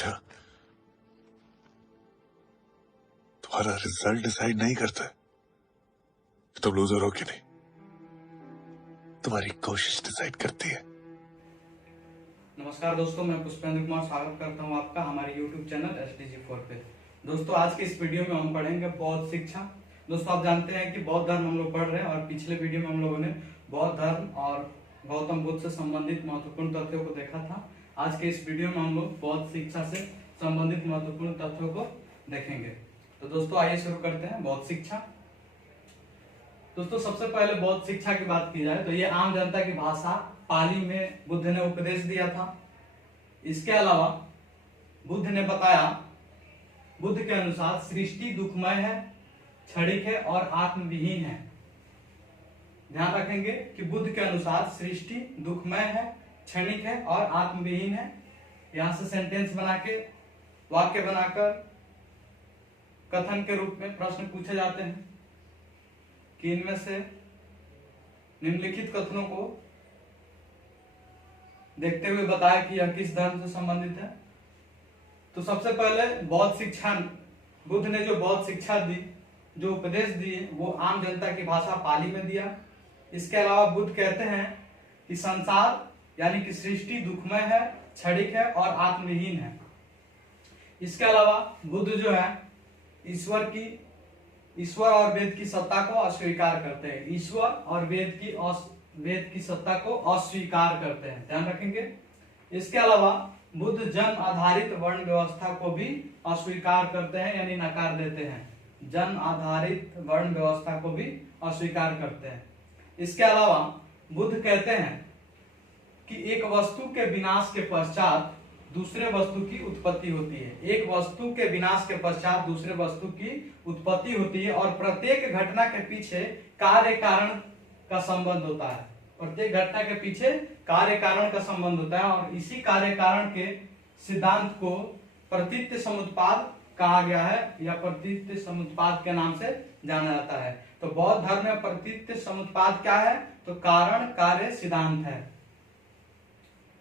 बेटा, तुम्हारा result decide नहीं करता है कि तुम लूजर हो कि नहीं, तुम्हारी कोशिश डिसाइड करती है। नमस्कार दोस्तों, मैं पुष्पेंद्र कुमार स्वागत करता हूं आपका हमारे YouTube चैनल SDG4 पे। दोस्तों, आज के इस वीडियो में हम पढ़ेंगे बौद्ध शिक्षा। दोस्तों, आप जानते हैं कि बौद्ध धर्म हम लोग पढ़ रहे हैं और पिछले वीडियो में हम लोगों ने बौद्ध धर्म और गौतम बुद्ध से संबंधित महत्वपूर्ण तथ्यों को देखा था। आज के इस वीडियो में हम लोग बौद्ध शिक्षा से संबंधित महत्वपूर्ण तथ्यों को देखेंगे। तो दोस्तों, आइए शुरू करते हैं बौद्ध शिक्षा। दोस्तों, सबसे पहले बौद्ध शिक्षा की बात की जाए तो ये आम जनता की भाषा पाली में बुद्ध ने उपदेश दिया था। इसके अलावा बुद्ध ने बताया, बुद्ध के अनुसार सृष्टि दुखमय है, क्षणिक है और आत्मविहीन है। ध्यान रखेंगे कि बुद्ध के अनुसार सृष्टि दुखमय है, क्षणिक है और आत्मविहीन है। यहां से सेंटेंस बना के, वाक्य बनाकर कथन के रूप में प्रश्न पूछे जाते हैं कि इनमें से निम्नलिखित कथनों को देखते हुए बताया कि यह किस धर्म से संबंधित है। तो सबसे पहले बौद्ध शिक्षा, बुद्ध ने जो बौद्ध शिक्षा दी, जो उपदेश दिए, वो आम जनता की भाषा पाली में दिया। इसके अलावा बुद्ध कहते हैं कि संसार यानी कि सृष्टि दुखमय है, क्षणिक है और आत्मविहीन है। इसके अलावा बुद्ध जो है ईश्वर और वेद की सत्ता को अस्वीकार करते हैं। ईश्वर और वेद की सत्ता को अस्वीकार करते हैं, ध्यान रखेंगे। इसके अलावा बुद्ध जन आधारित वर्ण व्यवस्था को भी अस्वीकार करते हैं, यानी नकार देते हैं। जन आधारित वर्ण व्यवस्था को भी अस्वीकार करते हैं। इसके अलावा बुद्ध कहते हैं कि एक वस्तु के विनाश के पश्चात दूसरे वस्तु की उत्पत्ति होती है। एक वस्तु के विनाश के पश्चात दूसरे वस्तु की उत्पत्ति होती है और प्रत्येक घटना के पीछे कार्य कारण का संबंध होता है। प्रत्येक घटना के पीछे कार्य कारण का संबंध होता है और इसी कार्य कारण के सिद्धांत को प्रतीत्य समुत्पाद कहा गया है या प्रतीत्य समुत्पाद के नाम से जाना जाता है। तो बौद्ध धर्म में प्रतीत्य समुत्पाद क्या है? तो कारण कार्य सिद्धांत है,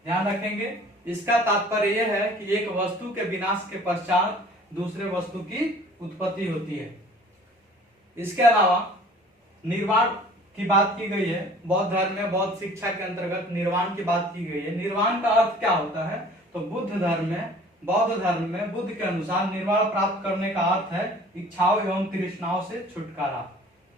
ध्यान रखेंगे। इसका तात्पर्य यह है कि एक वस्तु के विनाश के पश्चात दूसरे वस्तु की उत्पत्ति होती है। इसके अलावा निर्वाण की बात की गई है। बौद्ध धर्म में बौद्ध शिक्षा के अंतर्गत निर्वाण की बात की गई है। निर्वाण का अर्थ क्या होता है? तो बौद्ध धर्म में बुद्ध के अनुसार निर्वाण प्राप्त करने का अर्थ है इच्छाओं एवं तृष्णाओं से छुटकारा।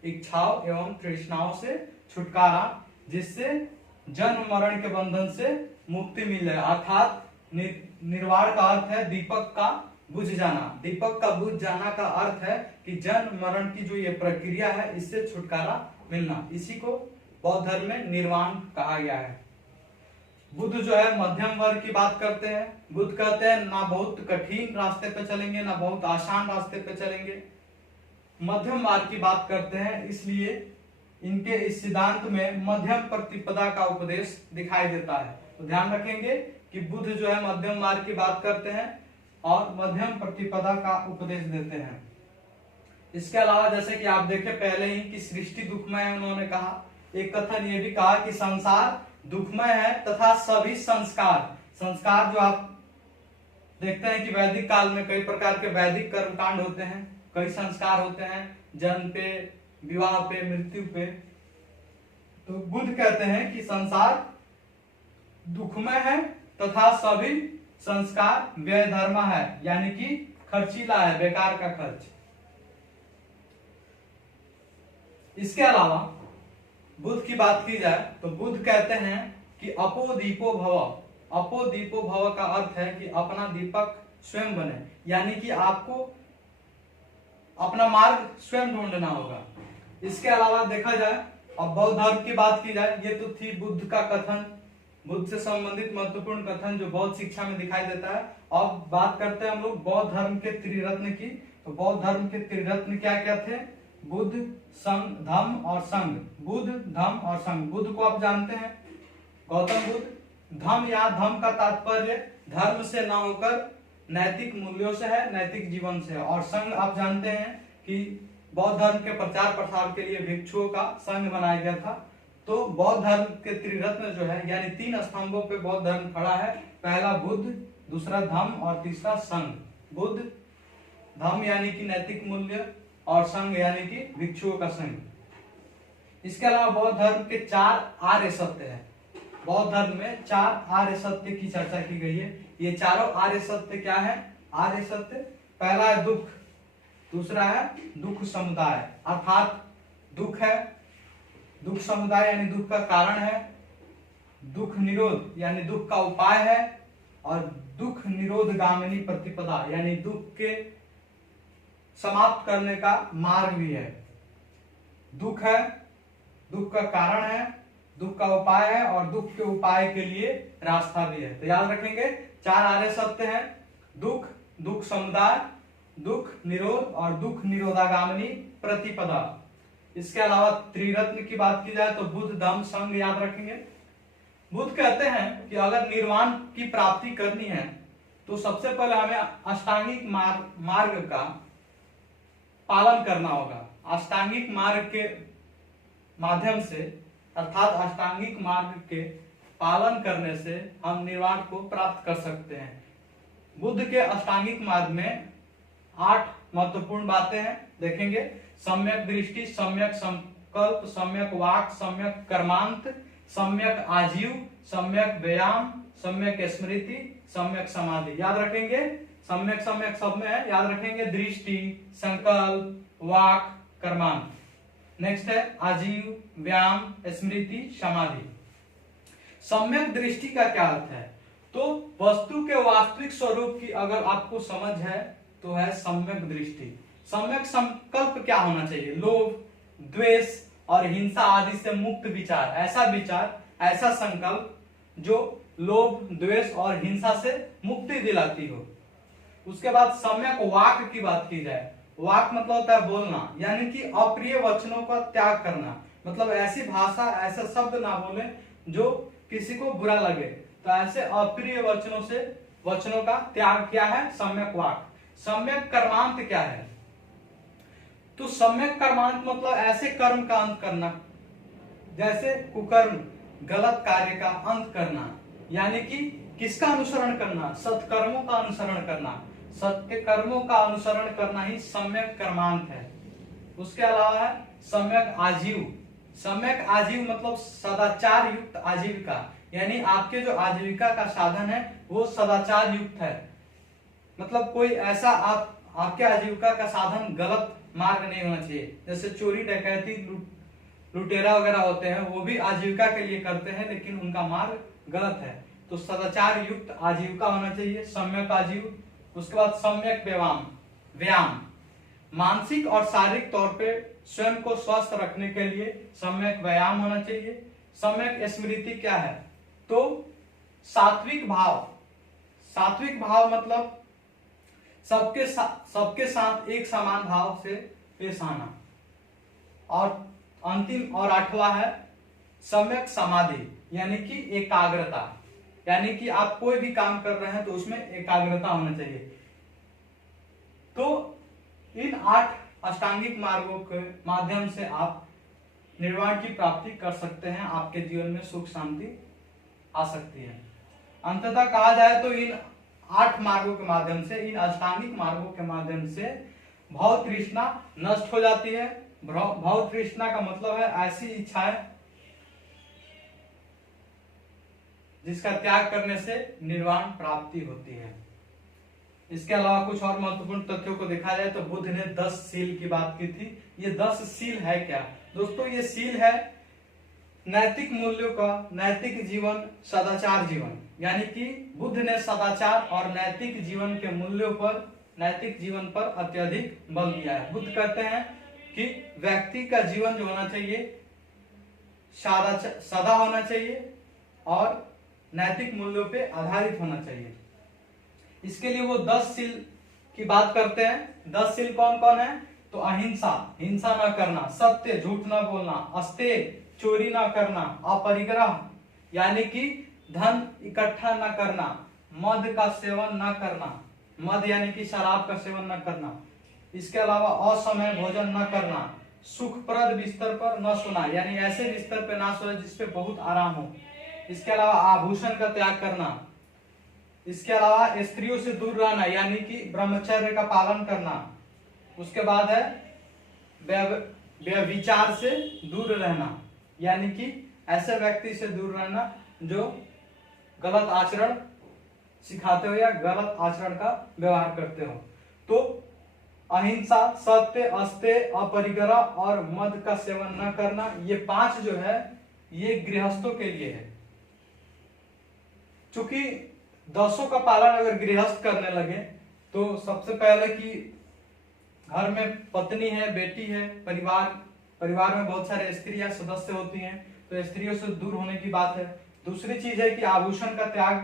इच्छाओं एवं तृष्णाओं से छुटकारा, जिससे जन्म मरण के बंधन से मुक्ति मिल जाए। अर्थात निर्वाण का अर्थ है दीपक का बुझ जाना। दीपक का बुझ जाना का अर्थ है कि जन्म मरण की जो ये प्रक्रिया है, इससे छुटकारा मिलना। इसी को बौद्ध धर्म में निर्वाण कहा गया है। बुद्ध जो है मध्यम वर्ग की बात करते हैं। बुद्ध कहते हैं ना बहुत कठिन रास्ते पे चलेंगे, ना बहुत आसान रास्ते पे चलेंगे, मध्यम मार्ग की बात करते हैं। इसलिए इनके इस सिद्धांत में मध्यम प्रतिपदा का उपदेश दिखाई देता है। तो ध्यान रखेंगे कि बुद्ध जो है मध्यम मार्ग की बात करते हैं और मध्यम प्रतिपदा का उपदेश देते हैं। इसके अलावा जैसे कि आप देखें पहले ही कि सृष्टि दुखमय है, उन्होंने कहा। एक कथन ये भी कहा कि संसार दुखमय है तथा सभी संस्कार जो आप देखते हैं कि वैदिक काल में कई प्रकार के वैदिक कर्मकांड होते हैं, कई संस्कार होते हैं, जन्म पे, विवाह पे, मृत्यु पे। तो बुद्ध कहते हैं कि संसार दुखमय है तथा सभी संस्कार व्यय धर्म है, यानी कि खर्चीला है, बेकार का खर्च। इसके अलावा बुद्ध की बात की जाए तो बुद्ध कहते हैं कि अपोदीपो भव। अपोदीपो भव का अर्थ है कि अपना दीपक स्वयं बने, यानी कि आपको अपना मार्ग स्वयं ढूंढना होगा। इसके अलावा देखा जाए, अब बौद्ध धर्म की बात की जाए, ये तो थी बुद्ध का कथन, बुद्ध से संबंधित महत्वपूर्ण कथन जो बौद्ध शिक्षा में दिखाई देता है। अब बात करते हैं हम लोग बौद्ध धर्म के त्रिरत्न की। तो बौद्ध धर्म के त्रिरत्न क्या क्या थे? बुद्ध, संघ, धम्म और संघ। बुद्ध, धम्म और संघ। बुद्ध को आप जानते हैं, गौतम बुद्ध। धम्म या धम्म का तात्पर्य धर्म से न होकर नैतिक मूल्यों से है, नैतिक जीवन से है। और संघ आप जानते हैं कि बौद्ध धर्म के प्रचार प्रसार के लिए भिक्षुओं का संघ बनाया गया था। तो बौद्ध धर्म के त्रिरत्न जो है यानी 3 स्तंभों पे बौद्ध धर्म खड़ा है। पहला बुद्ध, दूसरा धम्म और तीसरा संघ। बुद्ध, धम्म यानी कि नैतिक मूल्य और संघ यानी कि भिक्षुओं का संघ। इसके अलावा बौद्ध धर्म के 4 आर्य सत्य है। बौद्ध धर्म में 4 आर्य सत्य की चर्चा की गई है। ये चारों आर्य सत्य क्या है? आर्य सत्य, पहला है दुख, दूसरा है दुख समुदाय अर्थात दुख है, दुख समुदाय यानी दुख का कारण है, दुख निरोध यानी दुख का उपाय है, और दुख निरोध गामिनी प्रतिपदा यानी दुख के समाप्त करने का मार्ग भी है। दुख है, दुख का कारण है, दुख का उपाय है और दुख के उपाय के लिए रास्ता भी है। तो याद रखेंगे 4 आर्य सत्य हैं, दुख, दुख समुदाय, दुख निरोध और दुख निरोधागामिनी प्रतिपदा। इसके अलावा त्रिरत्न की बात की जाए तो बुद्ध, धम्म, संघ याद रखेंगे। बुद्ध कहते हैं कि अगर निर्वाण की प्राप्ति करनी है तो सबसे पहले हमें अष्टांगिक मार्ग का पालन करना होगा। अष्टांगिक मार्ग के माध्यम से अर्थात अष्टांगिक मार्ग के पालन करने से हम निर्वाण को प्राप्त कर सकते हैं। बुद्ध के अष्टांगिक मार्ग में 8 महत्वपूर्ण बातें हैं, देखेंगे। सम्यक दृष्टि, सम्यक संकल्प, सम्यक वाक, सम्यक कर्मांत, सम्यक आजीव, सम्यक व्यायाम, सम्यक स्मृति, सम्यक समाधि। याद रखेंगे, सम्यक सम्यक सब में है, याद रखेंगे दृष्टि, संकल्प, वाक, कर्मांत। नेक्स्ट है आजीव, व्यायाम, स्मृति, समाधि। सम्यक दृष्टि का क्या अर्थ है? तो वस्तु के वास्तविक स्वरूप की अगर आपको समझ है तो है सम्यक दृष्टि। सम्यक संकल्प क्या होना चाहिए? लोभ, द्वेष और हिंसा आदि से मुक्त विचार, ऐसा विचार, ऐसा संकल्प जो लोभ, द्वेष और हिंसा से मुक्ति दिलाती हो। उसके बाद सम्यक वाक की बात की जाए, वाक मतलब होता है बोलना, यानी कि अप्रिय वचनों का त्याग करना, मतलब ऐसी भाषा, ऐसा शब्द ना बोले जो किसी को बुरा लगे। तो ऐसे अप्रिय वचनों का त्याग क्या है? सम्यक वाक। सम्यक कर्मांत क्या है? तो सम्यक कर्मांत मतलब ऐसे कर्म का अंत करना, जैसे कुकर्म, गलत कार्य का अंत करना, यानी कि किसका अनुसरण करना? सत्कर्मों का अनुसरण करना। सत्य कर्मों का अनुसरण करना ही सम्यक कर्मांत है। उसके अलावा है सम्यक आजीव। सम्यक आजीव मतलब सदाचार युक्त आजीविका, यानी आपके जो आजीविका का साधन है वो सदाचार युक्त है। मतलब कोई ऐसा आपके आजीविका का साधन गलत मार्ग नहीं होना चाहिए। जैसे चोरी, डकैती, लुटेरा वगैरह होते हैं, वो भी आजीविका के लिए करते हैं लेकिन उनका मार्ग गलत है। तो सदाचार युक्त आजीविका होना चाहिए, सम्यक आजीव। उसके बाद सम्यक व्यायाम, मानसिक और शारीरिक तौर पे स्वयं को स्वस्थ रखने के लिए सम्यक व्यायाम होना चाहिए। सम्यक स्मृति क्या है? तो सात्विक भाव। सात्विक भाव मतलब सबके साथ एक समान भाव से पेश आना। और अंतिम और 8वां है सम्यक समाधि, यानी कि एकाग्रता, यानी कि आप कोई भी काम कर रहे हैं तो उसमें एकाग्रता होना चाहिए। तो इन 8 अष्टांगिक मार्गों के माध्यम से आप निर्वाण की प्राप्ति कर सकते हैं, आपके जीवन में सुख शांति आ सकती है। अंततः कहा जाए तो इन 8 मार्गों के माध्यम से, इन अष्टांगिक मार्गों के माध्यम से भव तृष्णा नष्ट हो जाती है। भव तृष्णा का मतलब है ऐसी इच्छाएं जिसका त्याग करने से निर्वाण प्राप्ति होती है। इसके अलावा कुछ और महत्वपूर्ण तथ्यों को देखा जाए तो बुद्ध ने 10 सील की बात की थी। ये 10 सील है क्या दोस्तों? ये सील है नैतिक मूल्यों का, नैतिक जीवन, सदाचार जीवन। यानी कि बुद्ध ने सदाचार और नैतिक जीवन के मूल्यों पर, नैतिक जीवन पर अत्यधिक बल दिया है। बुद्ध कहते हैं कि व्यक्ति का जीवन जो होना चाहिए सदा होना चाहिए और नैतिक मूल्यों पे आधारित होना चाहिए। इसके लिए वो 10 सील की बात करते हैं। 10 सील कौन कौन है? तो अहिंसा, हिंसा न करना, सत्य, झूठ न बोलना, अस्तेय, चोरी न करना, अपरिग्रह यानी कि धन इकट्ठा न करना, मद का सेवन न करना, मद यानी कि शराब का सेवन न करना। इसके अलावा असमय भोजन न करना, सुखप्रद बिस्तर पर न सोना, यानी ऐसे बिस्तर पे ना सोना जिसपे बहुत आराम हो। इसके अलावा आभूषण का त्याग करना। इसके अलावा स्त्रियों से दूर रहना, यानी कि ब्रह्मचर्य का पालन करना। उसके बाद है व्यभिचार से दूर रहना, यानी कि ऐसे व्यक्ति से दूर रहना जो गलत आचरण सिखाते हो या गलत आचरण का व्यवहार करते हो। तो अहिंसा, सत्य, अस्तेय, अपरिग्रह और मद का सेवन न करना, ये 5 जो है ये गृहस्थों के लिए है। चूंकि 10 का पालन अगर गृहस्थ करने लगे तो सबसे पहले कि घर में पत्नी है, बेटी है, परिवार में बहुत सारे स्त्रियां सदस्य होती हैं, तो स्त्रियों से दूर होने की बात है। दूसरी चीज है कि आभूषण का त्याग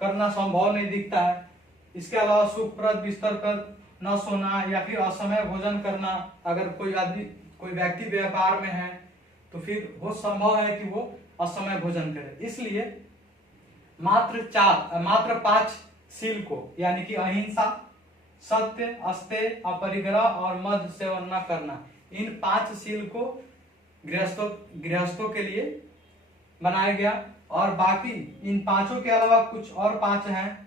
करना संभव नहीं दिखता है। इसके अलावा सुखप्रद बिस्तर पर न सोना या फिर असमय भोजन करना। अगर कोई व्यक्ति व्यापार में है तो फिर वो संभव है कि वो असमय भोजन करे। इसलिए मात्र 5 शील को, यानी कि अहिंसा, सत्य, अस्तेय, अपरिग्रह और मद सेवन न करना, इन 5 शील को गृहस्थों के लिए बनाया गया। और बाकी इन 5 के अलावा कुछ और 5 हैं,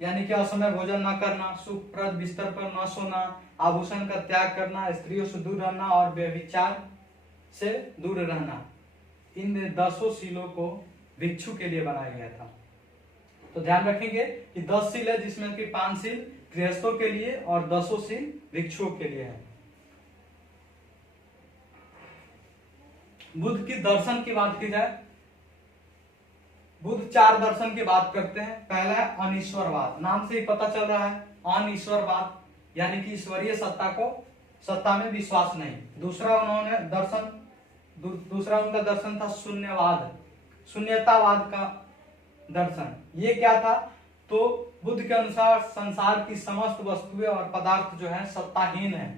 यानी कि असमय भोजन न करना, सुखप्रद बिस्तर पर न सोना, आभूषण का त्याग करना, स्त्रियों से दूर रहना और व्यभिचार से दूर रहना। इन 10 शीलों को भिक्षु के लिए बनाया गया था। तो ध्यान रखेंगे कि 10 शील है, जिसमें कि 5 शील गृहस्थों के लिए और 10 शील भिक्षुओं के लिए है। बुद्ध की दर्शन की बात की जाए, बुद्ध 4 दर्शन की बात करते हैं। पहला है अनिश्वरवाद, नाम से ही पता चल रहा है अनिश्वरवाद, यानी कि ईश्वरीय सत्ता में विश्वास नहीं। दूसरा उनका दर्शन था शून्यवाद, शून्यतावाद का दर्शन। ये क्या था? तो बुद्ध के अनुसार संसार की समस्त वस्तुएं और पदार्थ जो है सत्ताहीन है,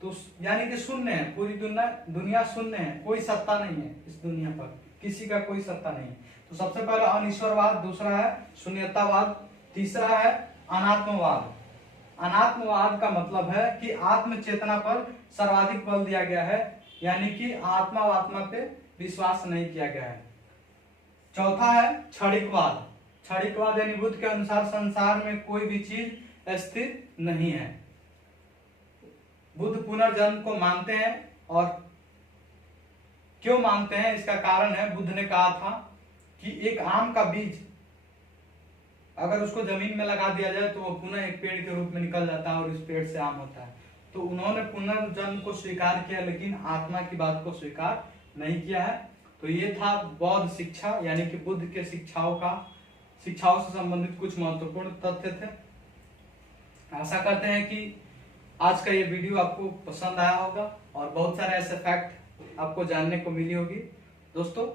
तो यानी कि शून्य है, पूरी दुनिया शून्य है, कोई सत्ता नहीं है इस दुनिया पर, किसी का कोई सत्ता नहीं। तो सबसे पहला अनिश्वरवाद, दूसरा है शून्यतावाद, तीसरा है अनात्मवाद। अनात्मवाद का मतलब है कि आत्म चेतना पर सर्वाधिक बल दिया गया है, यानी कि आत्मा पे विश्वास नहीं किया गया है। चौथा है क्षणिकवाद। क्षणिकवाद यानी बुद्ध के अनुसार संसार में कोई भी चीज स्थिर नहीं है। बुद्ध पुनर्जन्म को मानते हैं, और क्यों मानते हैं इसका कारण है, बुद्ध ने कहा था कि एक आम का बीज अगर उसको जमीन में लगा दिया जाए तो वो पुनः एक पेड़ के रूप में निकल जाता है और इस पेड़ से आम होता है। तो उन्होंने पुनर्जन्म को स्वीकार किया, लेकिन आत्मा की बात को स्वीकार नहीं किया है। तो ये था बौद्ध शिक्षा, यानी कि बुद्ध के शिक्षाओं से संबंधित कुछ महत्वपूर्ण तथ्य थे। आशा करते हैं कि आज का ये वीडियो आपको पसंद आया होगा और बहुत सारे ऐसे फैक्ट आपको जानने को मिली होगी। दोस्तों,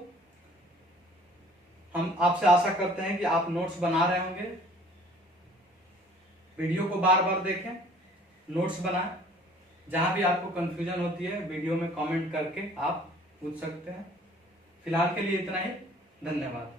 हम आपसे आशा करते हैं कि आप नोट्स बना रहे होंगे, वीडियो को बार बार देखें, नोट्स बनाएं। जहां भी आपको कंफ्यूजन होती है वीडियो में कमेंट करके आप पूछ सकते हैं। फिलहाल के लिए इतना ही, धन्यवाद।